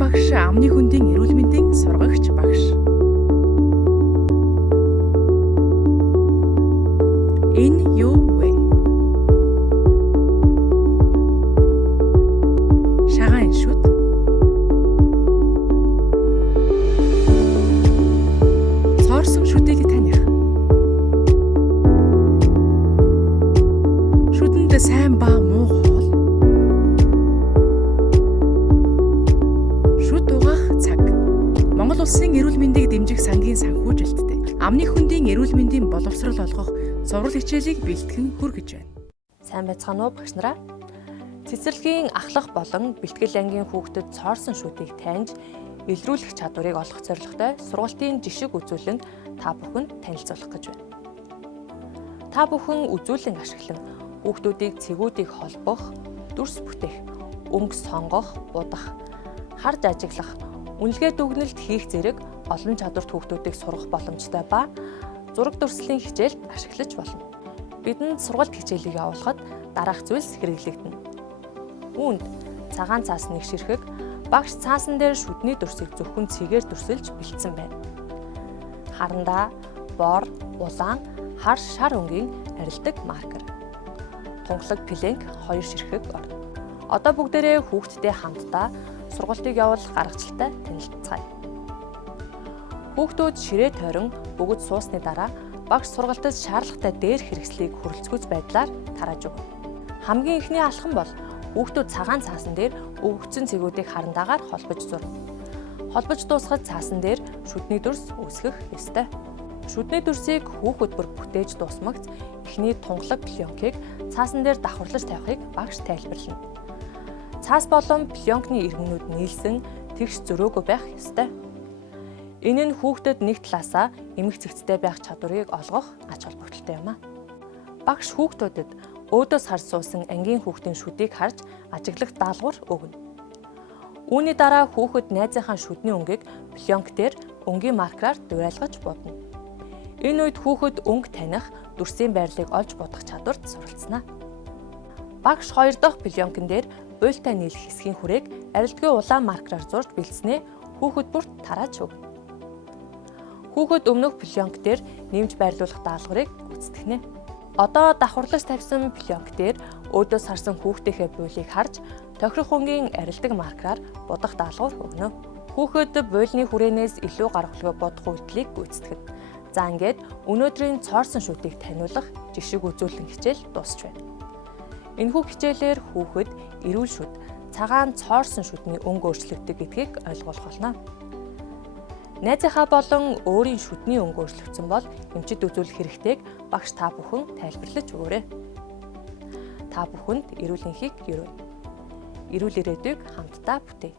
багш амны хүндийн эрүүл мэндийн сургагч багш. Энэ юу вэ? Шагаан шүд. Цоорсон шүдийг таних. Шүдэнд сайн ба муу хоол. Шүд угаах цаг. Монгол улсын эрүүл мэндийг дэмжих сангийн санхүүжилттэй амны хүндийн эрүүл мэндийн боловсрол олгох зурвал хичээлийг бэлтгэн хүргэж байна. Сайн байцгаана уу багш нараа? Цэцэрлэгийн ахлах болон бэлтгэл ангийн хүүхдэд цоорсон шүдийг таньж илрүүлэх чадварыг олгох зорилготой сургалтын жишг үзүүлэн та бүхэнд танилцуулах гэж байна. Та бүхэн үзүүлэн ашиглан хүүхдүүдийг цэгүүдийг холбох, дүрс бүтээх, өнгө сонгох, будах, харж ажиглах, үнэлгээ дүгнэлт хийх зэрэг олон чадварт хүүхдүүдийг сургах боломжтой ба зураг дүрслийн хичээлд ашиглаж болно. Бидэнд сургалт хичээлийг явуулахад дараах зүйлс хэрэглэгдэнэ. Үүнд цагаан цаас нэгшэрхэг, багш цаасан дээр шүдний дүрсийг зөвхөн цэгээр дүрсэлж бэлдсэн байна. Харандаа, бор, улаан, хар шар өнгийн арилдаг маркер. Тунгалаг пленк 2 ширхэг орно. Одоо бүгдээрээ хүүхдтэй хамтдаа сургалтыг явуулах гаргачлалтай танилцгаая. Хүүхдүүд ширээ тойрон бөгөөд суусны дараа багш сургалтад шаардлагатай дээр хэрэгслийг хүрэлцгүүц байдлаар тарааж өгнө. Хамгийн ихний алхам бол хүүхдүүд цагаан цаасан дээр өгөгдсөн цэгүүдийг харандаагаар холбож зурна. Холбож дуусахад цаасан дээр шүдний дүрс үүсгэх ёстой. Шүдний дүрсийг хүүхэд бүр бүтээж дуусмагц эхний тунгалаг пленкийг цаасан дээр давхарлаж тавихыг багш тайлбарлана. Цаас болон пленкны иргэнүүд нийлсэн тэгш зөрөөгөө байх ёстой. Энэ нь хүүхдэд нэг талаасаа эмх цэгцтэй байх чадварыг олгох ач холбогдолтой юм а. Багш хүүхдүүдэд өөдөөс харж суусан ангийн хүүхдийн шүдийг харж ажиглах даалгавар өгнө. Үүний дараа хүүхэд найзынхаа шүдний өнгийг пленк дээр өнгийн маркераар дуурайлгаж будна. Энэ үед хүүхэд өнгө таних, дүрсийн байрлалыг олж будах чадварт суралцсанаа. Багш 2 дахь пленкэн дээр уйлтай нийлэх хэсгийн хүрээг арилдгүй улаан маркераар зурж бэлдснээ хүүхэд бүрт тарааж өгнө. Хүүхэд өмнөх пленк дээр нэмж байрлуулах даалгаврыг гүйцэтгэнэ. Одоо давхарлаж тавьсан пленк дээр өөдөөс харсан хүүхдийнхээ буйлыг харж тохирох өнгийн арилдаг маркераар будах даалгавар өгнө. Хүүхэд буйлны хүрээнээс илүү гаргалгүй будах үйлдэлийг гүйцэтгэв. За ингээд өнөөдрийн цоорсон шүдийг таниулах жишг үзүүлэн хичээл дуусч байна. Энэхүү хичээлээр хүүхэд эрүүл шүд, цагаан цоорсон шүдний өнгө өөрчлөгдөг гэдгийг ойлгох болно. Найзынхаа болон өөрийн шүдний өнгө өөрчлөгдсөн бол эмчит үзүүлэх хэрэгтэйг багш та бүхэн тайлбарлаж өгөөрэй. Та бүхэнд эрүүл энхийг ерөөнө. Эрүүл ирээдүйг хамтдаа бүтээе.